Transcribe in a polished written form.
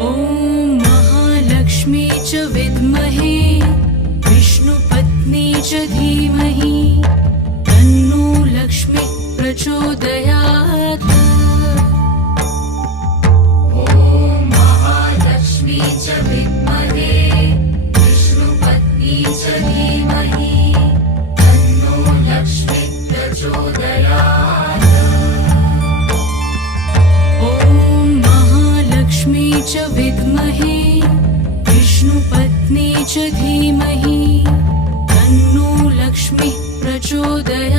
ॐ महालक्ष्मी च विद्महे विष्णुपत्नी च धीमहि तन्नो लक्ष्मी प्रचोदयात्। ॐ महालक्ष्मी च विद्महे विष्णुपत्नी च धीमहि तन्नो लक्ष्मी प्रचोदयात्। ॐ महालक्ष्मी च विद्महे विष्णुपत्नी च धीमहि तन्नो लक्ष्मी प्रचोदयात्।